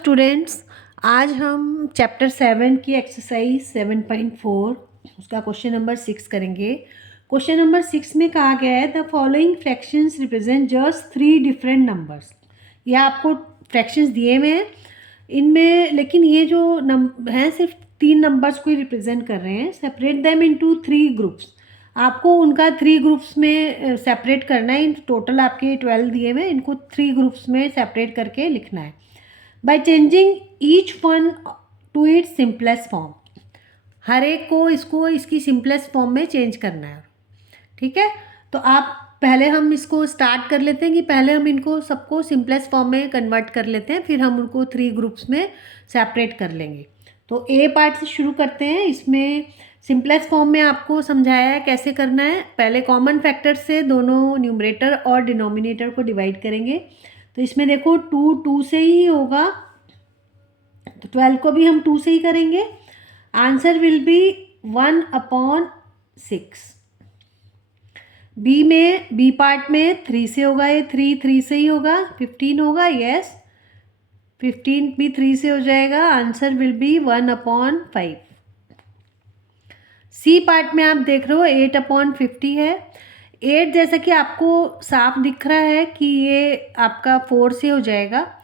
Students, आज हम chapter 7 की एक्सरसाइज 7.4 उसका क्वेश्चन नंबर 6 करेंगे। क्वेश्चन नंबर 6 में कहा गया है the following fractions represent just 3 different numbers. ये आपको फ्रैक्शंस दिए हुए हैं इनमें, लेकिन ये जो नंबर हैं सिर्फ 3 नंबर्स को ही रिप्रेजेंट कर रहे हैं। Separate them into 3 groups. आपको उनका 3 ग्रुप्स में सेपरेट करना है। इन टोटल आपके 12 दिए हुए हैं, इनको 3 ग्रुप्स में सेपरेट करके लिखना है by changing each one to its simplest form। हर एक को इसको इसकी सिंपलेस्ट फॉर्म में चेंज करना है। ठीक है, तो आप पहले हम इसको स्टार्ट कर लेते हैं कि पहले हम इनको सबको सिंपलेस्ट फॉर्म में कन्वर्ट कर लेते हैं, फिर हम उनको 3 ग्रुप्स में सेपरेट कर लेंगे। तो ए पार्ट से शुरू करते हैं। इसमें सिंपलेस्ट फॉर्म में आपको समझाया है कैसे करना है। पहले कॉमन फैक्टर से दोनों न्यूमरेटर और डिनोमिनेटर को डिवाइड करेंगे। तो इसमें देखो 2 से ही होगा, तो 12 को भी हम 2 से ही करेंगे। Answer will be 1/6। B part में 3 से होगा, ये 3 से ही होगा। 15 होगा, यस 15 भी 3 से हो जाएगा। Answer will be 1/5। C part में आप देख रहे हो 8/50 है। 8 जैसा कि आपको साफ दिख रहा है कि ये आपका 4 से हो जाएगा,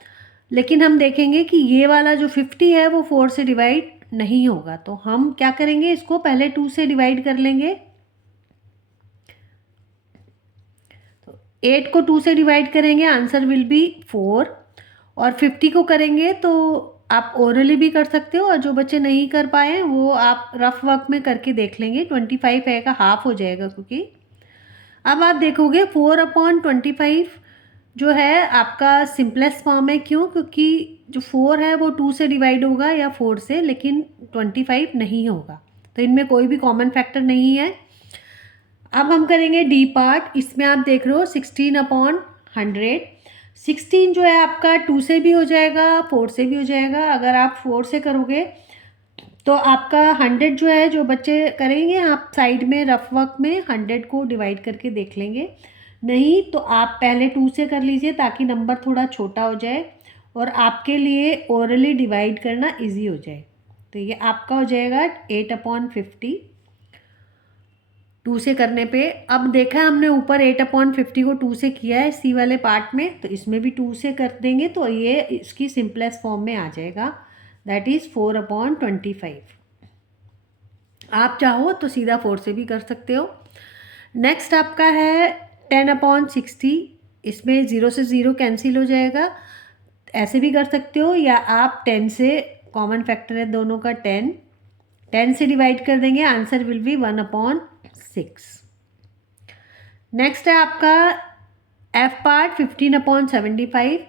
लेकिन हम देखेंगे कि ये वाला जो 50 है वो 4 से डिवाइड नहीं होगा। तो हम क्या करेंगे, इसको पहले 2 से डिवाइड कर लेंगे। तो 8 को 2 से डिवाइड करेंगे, आंसर विल बी 4। और 50 को करेंगे तो आप ओरली भी कर सकते हो, और जो बच्चे नहीं कर पाए वो आप रफ वर्क में करके देख लेंगे। 25 आएगा, हाफ हो जाएगा। क्योंकि अब आप देखोगे 4/25 जो है आपका सिंपलेस्ट फॉर्म है। क्यों? क्योंकि जो 4 है वो 2 से डिवाइड होगा या 4 से, लेकिन 25 नहीं होगा। तो इनमें कोई भी कॉमन फैक्टर नहीं है। अब हम करेंगे डी पार्ट। इसमें आप देख रहे हो 16/100। 16 जो है आपका 2 से भी हो जाएगा, 4 से भी हो जाएगा। अगर आप 4 से करोगे तो आपका 100 जो है, जो बच्चे करेंगे आप साइड में रफ वर्क में 100 को डिवाइड करके देख लेंगे। नहीं तो आप पहले 2 से कर लीजिए ताकि नंबर थोड़ा छोटा हो जाए और आपके लिए ओरली डिवाइड करना इजी हो जाए। तो ये आपका हो जाएगा 8/50 2 से करने पे। अब देखा हमने ऊपर 8/50 को 2 से किया है सी वाले पार्ट में, तो इसमें भी 2 से कर देंगे तो ये इसकी सिंपलेस्ट फॉर्म में आ जाएगा, दैट इज़ 4/25। आप चाहो तो सीधा 4 से भी कर सकते हो। नेक्स्ट आपका है 10/60। इसमें 0 से 0 कैंसिल हो जाएगा, ऐसे भी कर सकते हो, या आप 10 से, कॉमन फैक्टर है दोनों का 10 से डिवाइड कर देंगे, आंसर विल बी 1/6। नेक्स्ट है आपका एफ पार्ट 15/75।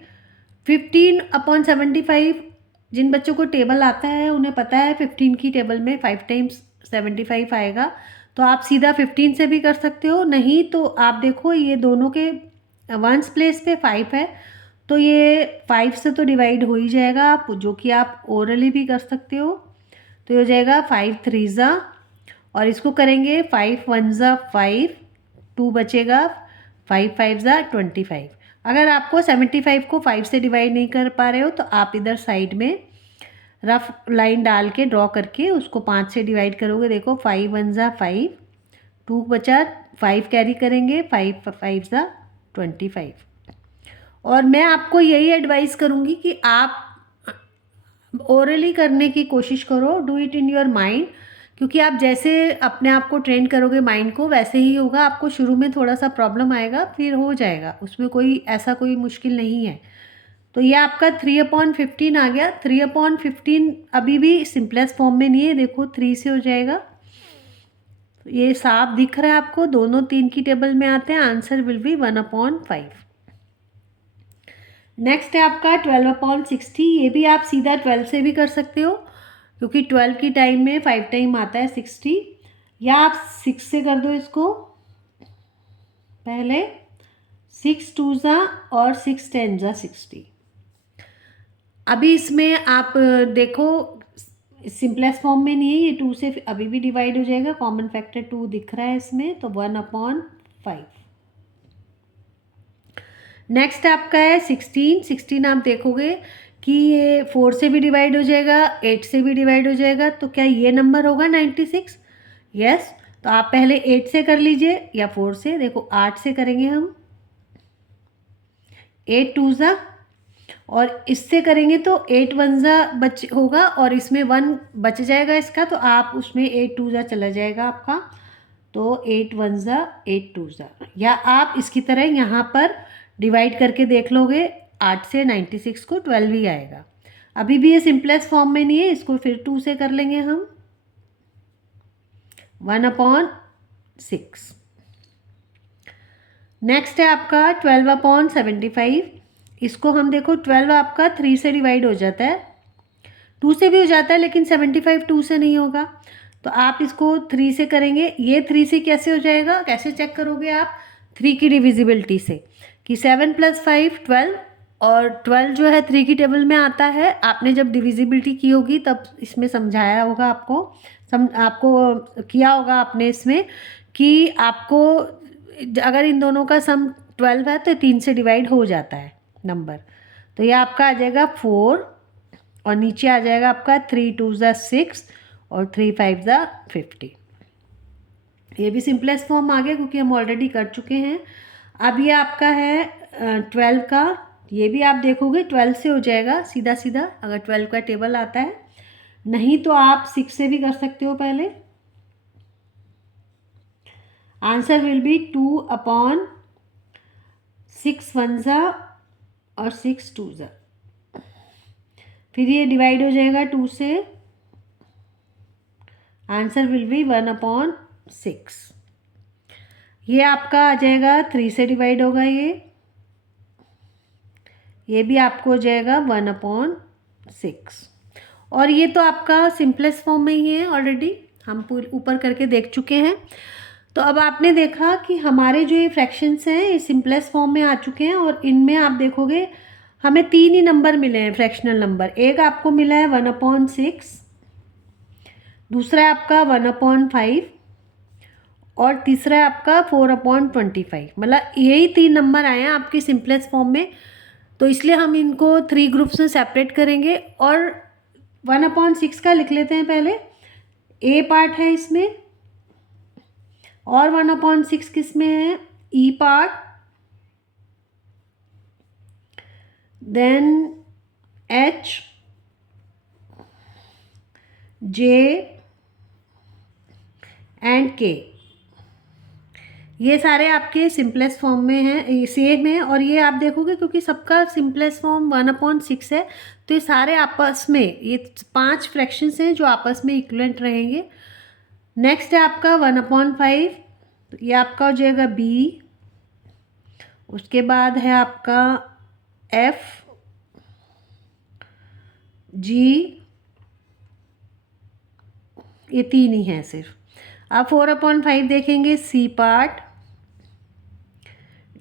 15/75 जिन बच्चों को टेबल आता है उन्हें पता है 15 की टेबल में 5 टाइम्स 75 आएगा। तो आप सीधा 15 से भी कर सकते हो। नहीं तो आप देखो ये दोनों के वंस प्लेस पे 5 है, तो ये 5 से तो डिवाइड हो ही जाएगा, आप जो कि आप ओरली भी कर सकते हो। तो ये हो जाएगा 5 3 और इसको करेंगे 5 1 5, 2 बचेगा, 5 5 25। अगर आपको 75 को 5 से डिवाइड नहीं कर पा रहे हो तो आप इधर साइड में रफ लाइन डाल के ड्रॉ करके उसको 5 से डिवाइड करोगे। देखो 5 1 5, 2 बचा, 5 कैरी करेंगे, 5 5 25। और मैं आपको यही एडवाइस करूँगी कि आप ओरली करने की कोशिश करो, do it in your mind, क्योंकि आप जैसे अपने आप को ट्रेन करोगे माइंड को वैसे ही होगा। आपको शुरू में थोड़ा सा प्रॉब्लम आएगा, फिर हो जाएगा, उसमें कोई ऐसा कोई मुश्किल नहीं है। तो ये आपका 3/15 आ गया। 3/15 अभी भी सिंपलेस्ट फॉर्म में नहीं है, देखो 3 से हो जाएगा। ये साफ दिख रहा है आपको, दोनों 3 की टेबल में आते हैं, आंसर विल बी 1/5। नेक्स्ट है आपका 12/60। ये भी आप सीधा 12 से भी कर सकते हो, क्योंकि 12 की टाइम में 5 टाइम आता है 60, या आप 6 से कर दो इसको। पहले 6 2 और 6 10 60। अभी इसमें आप देखो सिंपलेस्ट फॉर्म में नहीं है, ये 2 से अभी भी डिवाइड हो जाएगा, कॉमन फैक्टर 2 दिख रहा है इसमें, तो 1/5। नेक्स्ट आपका है 16। आप देखोगे कि ये 4 से भी डिवाइड हो जाएगा, 8 से भी डिवाइड हो जाएगा, तो क्या ये नंबर होगा 96? यस। तो आप पहले 8 से कर लीजिए या 4 से। देखो 8 से करेंगे हम, 8 टू ज़ा, और इससे करेंगे तो 8 वन ज़ा बच होगा और इसमें 1 बच जाएगा इसका, तो आप उसमें 8 टू ज़ा चला जाएगा आपका, तो 8 वन ज़ा 8 टू ज़ा। या आप इसकी तरह यहाँ पर डिवाइड करके देख लोगे, 8 से 96 को 12 ही आएगा। अभी भी ये सिंपलेस्ट फॉर्म में नहीं है, इसको फिर 2 से कर लेंगे हम, 1/6। नेक्स्ट है आपका 12/75। इसको हम देखो 12 आपका 3 से डिवाइड हो जाता है, 2 से भी हो जाता है, लेकिन 75 2 से नहीं होगा, तो आप इसको 3 से करेंगे। ये 3 से कैसे हो जाएगा, कैसे चेक करोगे आप? 3 की डिविजिबिलिटी से, कि 7 + 5 12, और 12 जो है 3 की टेबल में आता है। आपने जब डिविजिबिलिटी की होगी तब इसमें समझाया होगा आपको, आपको किया होगा आपने इसमें, कि आपको अगर इन दोनों का सम 12 है तो 3 से डिवाइड हो जाता है नंबर। तो ये आपका आ जाएगा 4, और नीचे आ जाएगा आपका 3 2 ज़ा 6 और 3 5 ज़ा 50। ये भी सिंपलेस्ट फॉर्म आ गया क्योंकि हम ऑलरेडी कर चुके हैं। अब ये आपका है 12 का, ये भी आप देखोगे 12 से हो जाएगा सीधा सीधा, अगर 12 का टेबल आता है। नहीं तो आप 6 से भी कर सकते हो पहले। आंसर विल बी 2/6 वन ज़ा और 6 टू ज़ा। फिर ये डिवाइड हो जाएगा 2 से, आंसर विल बी 1/6। ये आपका आ जाएगा 3 से डिवाइड होगा, ये भी आपको हो जाएगा 1/6। और ये तो आपका सिंपलेस्ट फॉर्म में ही है, ऑलरेडी हम ऊपर करके देख चुके हैं। तो अब आपने देखा कि हमारे जो ये फ्रैक्शंस हैं ये सिंपलेस्ट फॉर्म में आ चुके हैं, और इनमें आप देखोगे हमें 3 ही नंबर मिले हैं फ्रैक्शनल नंबर। एक आपको मिला है 1/6, दूसरा है आपका 1/5, और तीसरा है आपका 4/25। मतलब यही 3 नंबर आए हैं आपके सिंपलेस्ट फॉर्म में, तो इसलिए हम इनको 3 ग्रुप्स में सेपरेट करेंगे। और 1/6 का लिख लेते हैं पहले, ए पार्ट है इसमें, और 1/6 किस में है, E part, then H, J and K. ये सारे आपके सिंपलेस्ट फॉर्म में हैं, सेम है। और ये आप देखोगे क्योंकि सबका सिंपलेस्ट फॉर्म 1/6 है, तो ये सारे आपस में, ये 5 फ्रैक्शंस हैं जो आपस में इक्विवेलेंट रहेंगे। नेक्स्ट है आपका 1/5, तो ये आपका हो जाएगा बी। उसके बाद है आपका एफ, जी, ये 3 ही हैं सिर्फ। अब 4/5 देखेंगे, C part,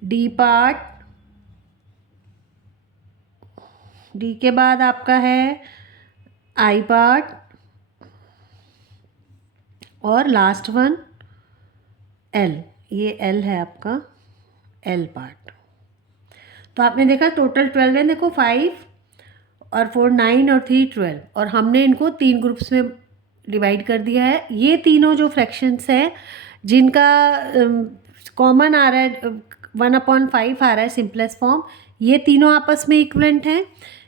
D part, D के बाद आपका है आई पार्ट, और लास्ट वन एल, ये एल है आपका, एल पार्ट। तो आपने देखा टोटल 12 है, देखो 5 और 4 9 और 3 12, और हमने इनको 3 ग्रुप्स में डिवाइड कर दिया है। ये तीनों जो फ्रैक्शंस हैं जिनका कॉमन आ रहा है 1/5 आ रहा है सिंपलेस्ट फॉर्म, ये तीनों आपस में इक्विवेलेंट हैं।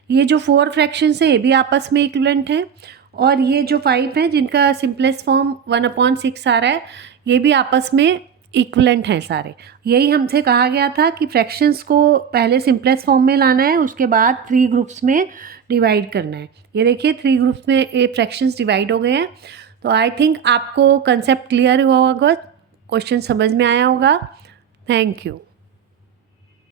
ये जो 4 फ्रैक्शंस हैं ये भी आपस में इक्विवेलेंट हैं, और ये जो 5 हैं जिनका सिंपलेस्ट फॉर्म 1/6 आ रहा है, ये भी आपस में इक्विवेलेंट हैं सारे। यही हमसे कहा गया था कि फ्रैक्शंस को पहले सिंपलेस्ट फॉर्म में लाना है, उसके बाद 3 ग्रुप्स में डिवाइड करना है। ये देखिए 3 ग्रुप्स में ये फ्रैक्शंस डिवाइड हो गए हैं। तो आई थिंक आपको कंसेप्ट क्लियर हुआ होगा, क्वेश्चन समझ में आया होगा। Thank you.